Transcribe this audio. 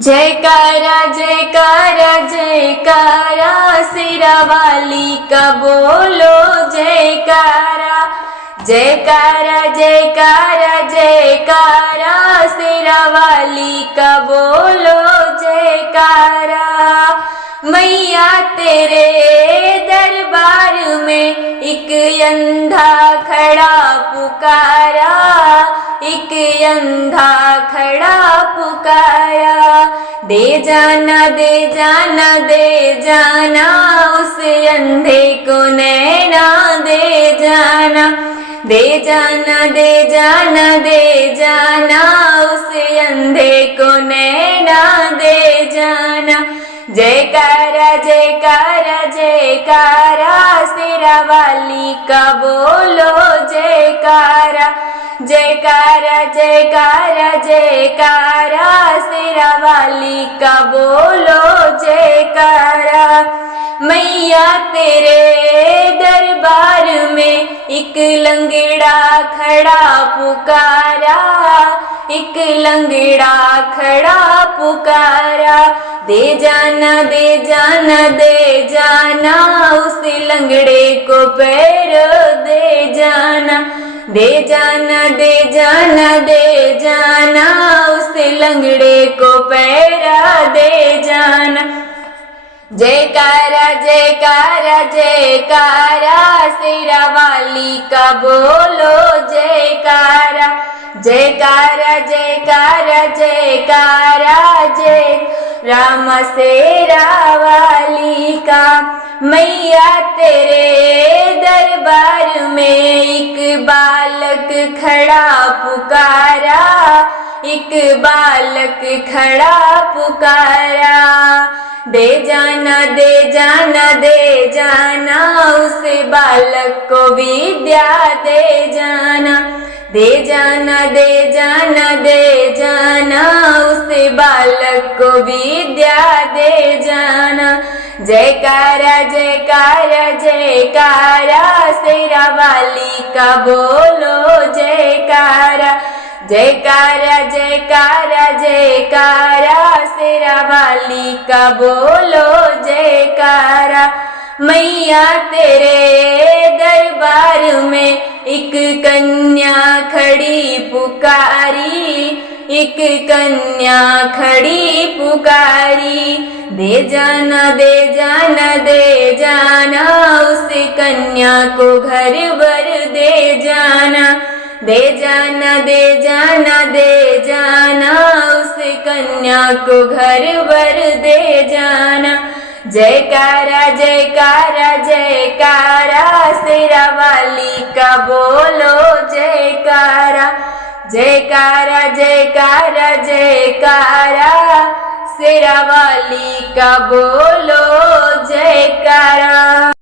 जयकारा जयकारा जयकारा सिरा वाली का बोलो जयकारा। जयकारा जयकारा जयकारा सिरा वाली का बोलो जयकारा। मैया तेरे दरबार में एक अंधा खड़ा पुकारा, एक अंधा खड़ा पुकारा। दे जाना दे जाना दे जाना उस अंधे को नैना दे जाना। दे जाना दे जाना दे जाना उस अंधे को नैना दे जाना। जयकारा जयकारा जयकारा सिरा वाली का बोलो जयकारा। जयकारा जयकारा जयकारा सिरा वाली का बोलो जयकारा। मैया तेरे दरबार में एक लंगड़ा खड़ा पुकारा, एक लंगड़ा खड़ा पुकारा। दे जाना दे जाना दे जाना उस लंगड़े को पैर दे जाना। दे जाना दे जाना दे जाना उस लंगड़े को पैरा दे जाना। जयकारा जयकारा जयकारा सिरा वाली का बोलो जयकारा। जयकारा जयकारा जयकारा जय राम सेरा वाली का। मैया तेरे दरबार में एक बालक खड़ा पुकारा, एक बालक खड़ा पुकारा। दे जाना दे जाना दे जाना उस बालक को विद्या दे जाना। दे जाना दे जाना दे जाना उस बालक को विद्या दे जाना। जयकारा जयकारा जयकारा सिरा वाली का बोलो जयकारा। जयकारा जयकारा जयकारा सिरा वाली का बोलो जयकारा। मैया तेरे दरबार में एक कन्या खड़ी पुकारी, एक कन्या खड़ी पुकारी। दे जाना दे जाना दे जाना उस कन्या को घर वर दे जाना। दे जाना दे जाना दे जाना उस कन्या को घर वर दे जाना। जयकारा जयकारा जयकारा सिरा वाली का बोलो जयकारा। जयकारा जयकारा जयकारा सिरा वाली का बोलो जयकारा।